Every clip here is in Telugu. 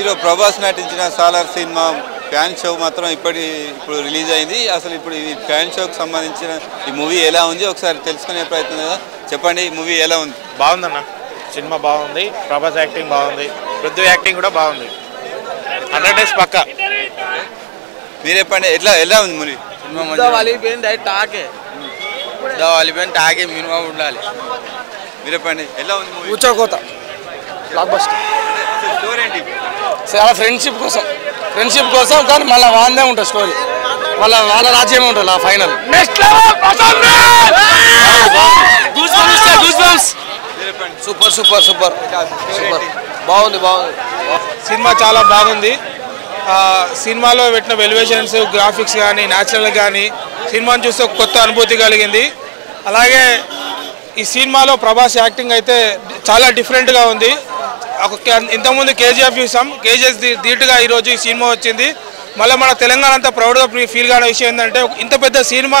హీరో ప్రభాస్ నటించిన సాలార్ సినిమా ఫ్యాన్ షో మాత్రం ఇప్పుడు రిలీజ్ అయింది. అసలు ఇప్పుడు ఈ ఫ్యాన్ షోకి సంబంధించిన ఈ మూవీ ఎలా ఉంది ఒకసారి తెలుసుకునే ప్రయత్నం కదా. చెప్పండి, ఈ మూవీ ఎలా ఉంది? బాగుందన్న, సినిమా బాగుంది. ప్రభాస్ యాక్టింగ్ బాగుంది, పృథ్వీ యాక్టింగ్ కూడా బాగుంది. 100 days పక్కా. మీరు చెప్పండి, ఎలా ఉంది మూవీ? టాకే మినిమం ఉండాలి. మీరు చెప్పండి, ఎలా ఉంది మూవీ? కూర్చోకోత బ్లాక్ బస్టర్. స్టోరీ ఏంటి? చాలా ఫ్రెండ్షిప్ కోసం కానీ మళ్ళీ వాళ్ళే ఉంటుంది స్టోరీ. వాళ్ళ రాజ్యమే ఉంటుంది ఆ final. Super super super super బాగుంది. సినిమా చాలా బాగుంది. సినిమాలో పెట్టిన ఎలివేషన్స్, గ్రాఫిక్స్ కానీ న్యాచురల్ కానీ సినిమాని చూస్తే ఒక కొత్త అనుభూతి కలిగింది. అలాగే ఈ సినిమాలో ప్రభాస్ యాక్టింగ్ అయితే చాలా డిఫరెంట్గా ఉంది. ఇంతకుముందు కేజీఎఫ్ చూసాం, కేజీఎఫ్ ధీటుగా ఈరోజు ఈ సినిమా వచ్చింది. మళ్ళీ మన తెలంగాణ అంతా ప్రౌడ్గా ఫీల్ కాని విషయం ఏంటంటే ఇంత పెద్ద సినిమా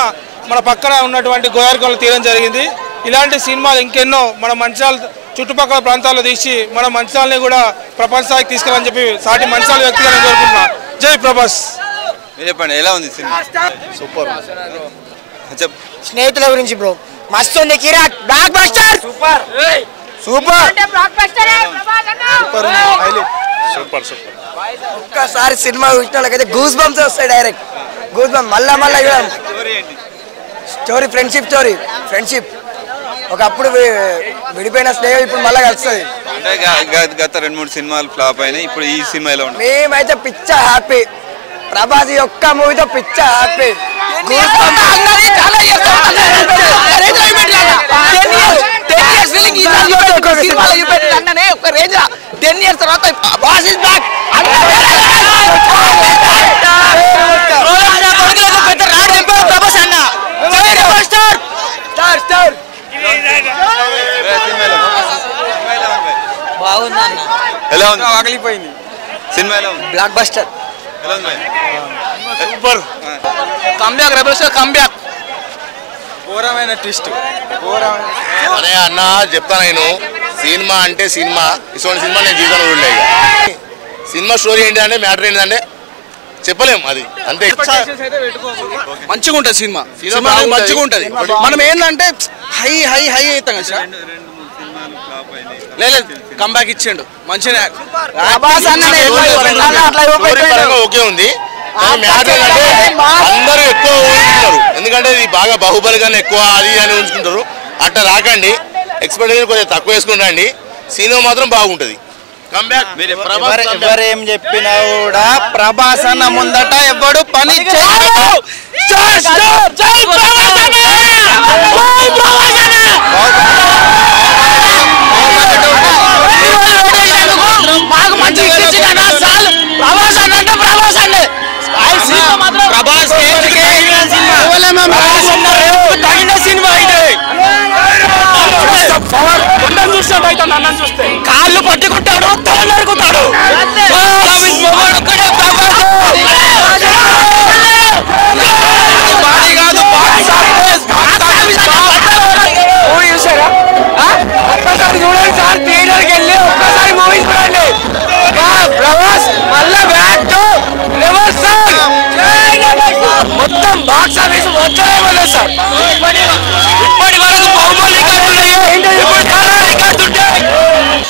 మన పక్కన ఉన్నటువంటి గోదావరిలో తీయడం జరిగింది. ఇలాంటి సినిమాలు ఇంకెన్నో మన మంచిర్యాల చుట్టుపక్కల ప్రాంతాల్లో తీసి మన మంచిర్యాలని కూడా ప్రపంచ స్థాయికి తీసుకెళ్ళని చెప్పి సాటి మంచిర్యాల వ్యక్తిగా నేను కోరుకుంటున్నాను. జై ప్రభాస్. మీరు చెప్పండి, ఎలా ఉంది సినిమా? సూపర్. స్నేహితుల గురించి బ్రో మస్తు ఉంది. కిరాక్ blockbuster super super super. ఒక్కసారి సినిమా చూసిన వాళ్ళకైతే గూస్ బంప్స్ వస్తాయి. డైరెక్ట్ గూస్ బంప్ మళ్ళా చూడాలి. స్టోరీ ఫ్రెండ్షిప్ ఒకప్పుడు విడిపోయిన స్నేహం ఇప్పుడు మళ్ళీ కలుస్తుంది. గత 2-3 సినిమాలు ఫ్లాప్ అయినాయి. ఇప్పుడు ఈ సినిమా ఎలా ఉంది? మేమైతే పిచ్చ హ్యాపీ. ప్రభాస్ ఒక్క మూవీతో పిచ్చ హ్యాపీ. బాగుంది అన్న, ఎలా ఉంది? ఆగలిపోయింది సినిమా ఎలా ఉంది? బ్లాక్ బస్టర్ ఎలా ఉంది? సూపర్. Comeback rebels comeback. ఘోరమైన ట్విస్ట్. అరే అన్న చెప్తాను నేను, సినిమా అంటే సినిమా, ఇటువంటి సినిమా నేను జీవితంలో చూడలేదు. సినిమా స్టోరీ ఏంటంటే మ్యాటర్ ఏంటంటే చెప్పలేము, అది అంతే. మంచిగా ఉంటుంది సినిమా మంచిగా ఉంటుంది. మనం ఏంటంటే హై హై హై అవుతాం కదా. లేదు కంబ్యాక్ ఇచ్చిండు మంచిగా. ఓకే ఉంది. మ్యాటర్ అంటే అందరూ ఎక్కువ ఊహించుకుంటారు, ఎందుకంటే ఇది బాగా బాహుబలి కానీ ఎక్కువ అది అని ఊహించుకుంటారు. అట్లా రాకండి, ఎక్స్పెక్టేషన్ కొంచెం తక్కువ వేసుకుంటండి. సినిమా మాత్రం బాగుంటుంది. ఎవరేం చెప్పినా కూడా ప్రభాస్ అన్న ముందట ఎవడు పని కాళ్ళు పట్టుకుంటాడు, తల నరుకుతాడు.